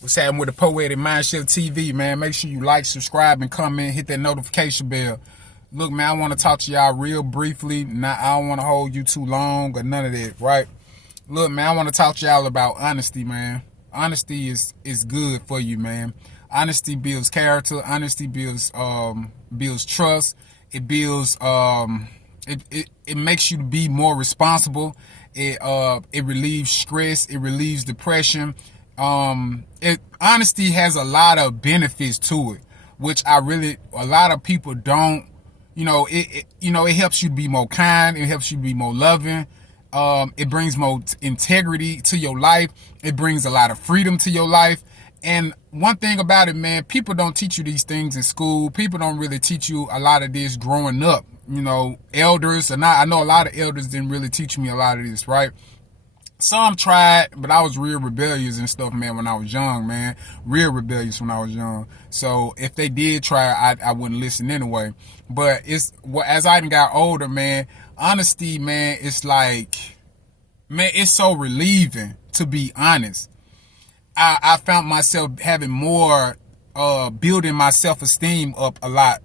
What's happening with the Poetic Mindset TV, man? Make sure you like, subscribe, and comment. Hit that notification bell. Look, man, I want to talk to y'all real briefly. I don't want to hold you too long or none of that, right? Look, man, I want to talk to y'all about honesty, man. Honesty is good for you, man. Honesty builds character. Honesty builds trust. It builds it makes you be more responsible. It relieves stress. It relieves depression. Honesty has a lot of benefits to it, which a lot of people don't. It helps you be more kind. It helps you be more loving. It brings more integrity to your life. It brings a lot of freedom to your life. And one thing about it, man, people don't teach you these things in school. People don't really teach you a lot of this growing up. Elders, and I know a lot of elders didn't really teach me a lot of this, right? Some tried, but I was real rebellious and stuff, man, when I was young, man. Real rebellious when I was young. So if they did try, I wouldn't listen anyway. But as I got older, man, honesty, man, it's like, man, it's so relieving to be honest. I found myself having more, building my self-esteem up a lot,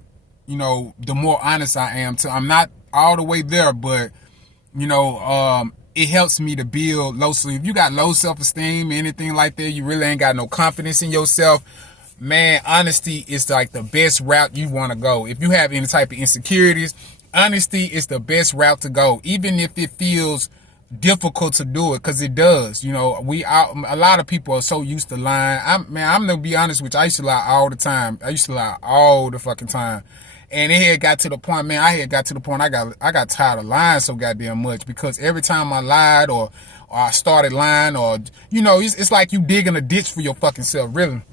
the more honest I am. I'm not all the way there, but, it helps me to build low self. If you got low self-esteem, anything like that, you really ain't got no confidence in yourself, man, honesty is like the best route you want to go. If you have any type of insecurities, honesty is the best route to go, even if it feels difficult to do it, because it does. A lot of people are so used to lying. I'm gonna be honest with you. I used to lie all the time. I used to lie all the fucking time. And it had got to the point, man, I got tired of lying so goddamn much, because every time I lied or I started lying, or, it's like you digging a ditch for your fucking self, really.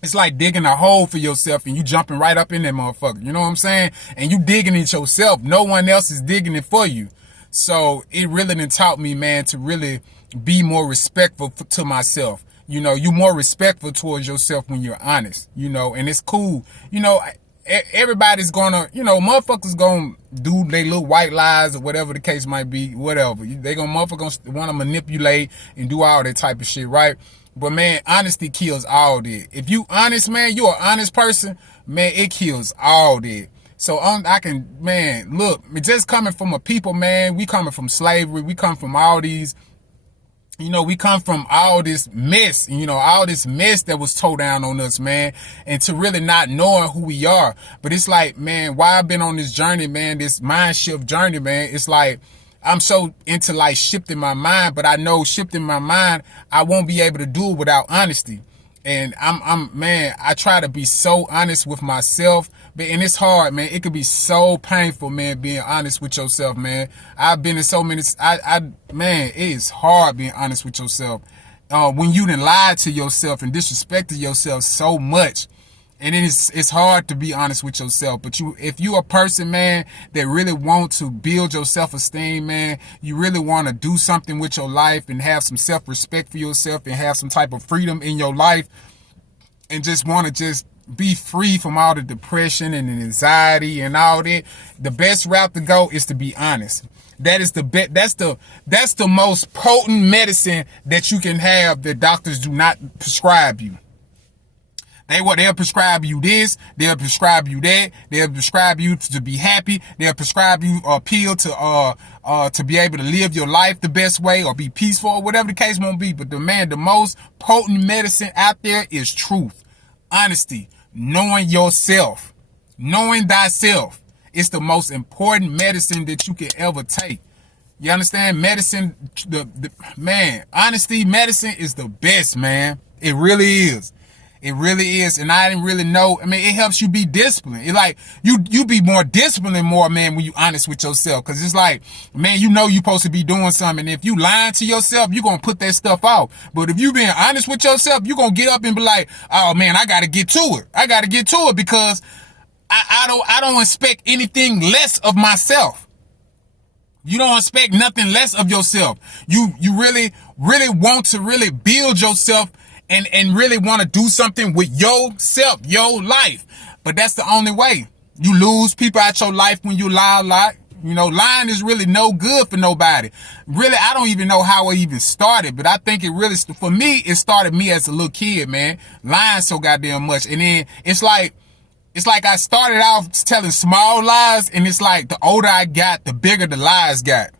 It's like digging a hole for yourself and you jumping right up in that motherfucker. You know what I'm saying? And you digging it yourself. No one else is digging it for you. So it really done taught me, man, to really be more respectful to myself. You more respectful towards yourself when you're honest, and it's cool. Everybody's gonna, motherfuckers gonna do their little white lies or whatever the case might be, whatever. Motherfuckers gonna want to manipulate and do all that type of shit, right? But, man, honesty kills all that. If you honest, man, you an honest person, man, it kills all that. So look, just coming from a people, man, we coming from slavery, we come from all these, we come from all this mess, all this mess that was towed down on us, man, and to really not knowing who we are. But it's like, man, why I've been on this journey, man, this mind shift journey, man, it's like, I'm so into like shifting my mind, but I know shifting my mind, I won't be able to do it without honesty. And man, I try to be so honest with myself, and it's hard, man. It could be so painful, man, being honest with yourself, man. I've been in so many, man, it is hard being honest with yourself. When you done lied to yourself and disrespected yourself so much, and then it's hard to be honest with yourself. But if you a person, man, that really want to build your self-esteem, man, you really want to do something with your life and have some self-respect for yourself and have some type of freedom in your life, and just want to just be free from all the depression and the anxiety and all that, the best route to go is to be honest. That is that's the most potent medicine that you can have that doctors do not prescribe you. They'll prescribe you this, they'll prescribe you that, they'll prescribe you to be happy, they'll prescribe you a pill to be able to live your life the best way or be peaceful or whatever the case won't be. But the most potent medicine out there is truth, honesty, knowing yourself, knowing thyself. It's the most important medicine that you can ever take. You understand? Medicine, man, honesty, medicine is the best, man. It really is. It really is. And I didn't really know. I mean, it helps you be disciplined. It like you be more disciplined more, man, when you honest with yourself. Cause it's like, man, you're supposed to be doing something. And if you lying to yourself, you're going to put that stuff out. But if you being honest with yourself, you're going to get up and be like, oh man, I got to get to it. I got to get to it because I don't expect anything less of myself. You don't expect nothing less of yourself. You really, really want to really build yourself and really want to do something with yourself, your life. But that's the only way. You lose people out your life when you lie a lot. You know, lying is really no good for nobody. Really, I don't even know how it even started, but I think it really, for me, it started me as a little kid, man, lying so goddamn much. And then it's like I started off telling small lies, and it's like the older I got, the bigger the lies got.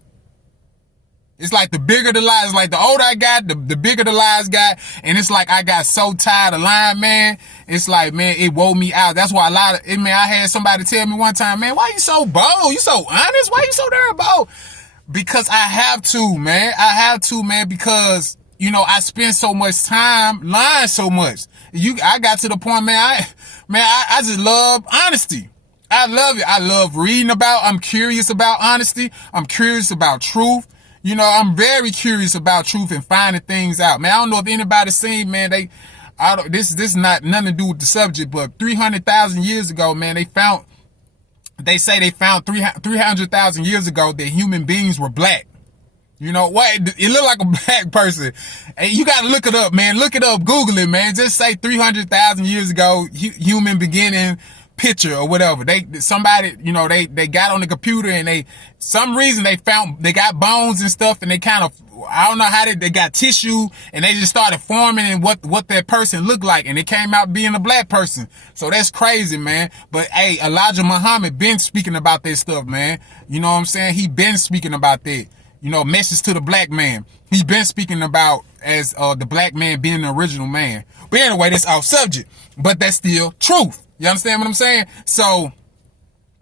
It's like the bigger the lies, like the older I got, the bigger the lies got. And it's like I got so tired of lying, man. It's like, man, it wore me out. That's why I had somebody tell me one time, man, why you so bold? You so honest? Why you so damn bold? Because I have to, man. I have to, man, because, you know, I spend so much time lying so much. I got to the point, man, I just love honesty. I love it. I love I'm curious about honesty. I'm curious about truth. You know, I'm very curious about truth and finding things out. Man, I don't know if anybody's seen, man, this is not nothing to do with the subject, but 300,000 years ago, man, they say they found 300,000 years ago that human beings were black. You know what? It looked like a black person. Hey, you got to look it up, man. Look it up. Google it, man. Just say 300,000 years ago, human beginning picture or whatever. Somebody, you know, they got on the computer and they got bones and stuff, and they kind of, I don't know how they got tissue, and they just started forming and what that person looked like, and it came out being a black person. So that's crazy, man. But hey, Elijah Muhammad been speaking about that stuff, man. You know what I'm saying? He been speaking about that. You know, message to the black man. He's been speaking about as the black man being the original man. But anyway, that's off subject. But that's still truth. You understand what I'm saying? So,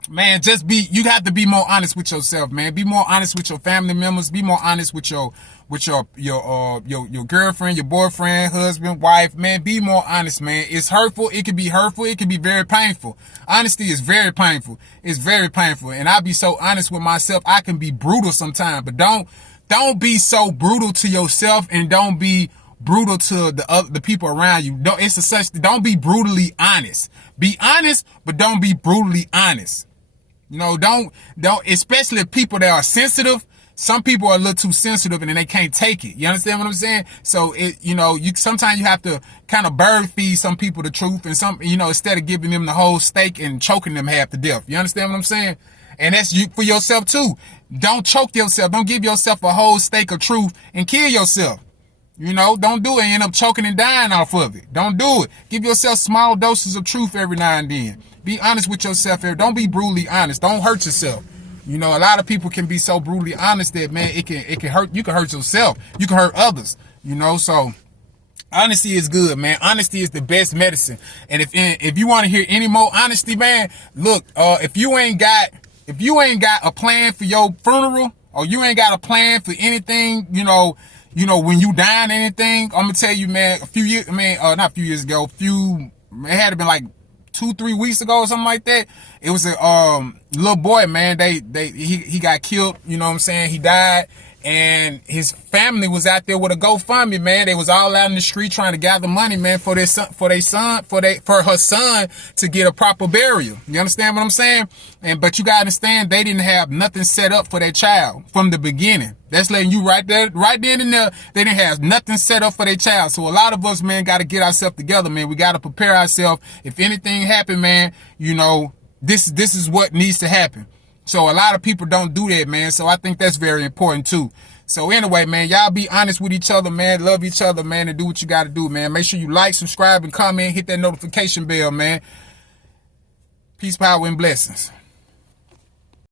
man, you have to be more honest with yourself, man. Be more honest with your family members. Be more honest with your girlfriend, your boyfriend, husband, wife, man. Be more honest, man. It's hurtful. It can be hurtful. It can be very painful. Honesty is very painful. It's very painful. And I'll be so honest with myself. I can be brutal sometimes, but don't be so brutal to yourself, and don't be brutal to the people around you. Don't be brutally honest. Be honest, but don't be brutally honest. You know, don't, especially people that are sensitive. Some people are a little too sensitive and then they can't take it. You understand what I'm saying? So sometimes you have to kind of bird feed some people the truth, and instead of giving them the whole steak and choking them half to death. You understand what I'm saying? And that's you for yourself too. Don't choke yourself. Don't give yourself a whole steak of truth and kill yourself. You know, don't do it and end up choking and dying off of it. Don't do it. Give yourself small doses of truth every now and then. Be honest with yourself. Don't be brutally honest. Don't hurt yourself. You know, a lot of people can be so brutally honest that, man, it can hurt. You can hurt yourself. You can hurt others. You know, so honesty is good, man. Honesty is the best medicine. And if you want to hear any more honesty, man, look, if you ain't got a plan for your funeral, or you ain't got a plan for anything, when you dying, anything, I'm gonna tell you, man, not a few years ago, it had been like 2-3 weeks ago or something like that. It was a little boy, man. He got killed. You know what I'm saying? He died, and his family was out there with a GoFundMe, man. They was all out in the street trying to gather money, man, for her son to get a proper burial. You understand what I'm saying? But you gotta understand, they didn't have nothing set up for their child from the beginning. That's letting you right then and there. They didn't have nothing set up for their child. So a lot of us, man, got to get ourselves together, man. We got to prepare ourselves. If anything happen, man, this is what needs to happen. So a lot of people don't do that, man. So I think that's very important too. So anyway, man, y'all be honest with each other, man. Love each other, man, and do what you got to do, man. Make sure you like, subscribe, and comment. Hit that notification bell, man. Peace, power, and blessings.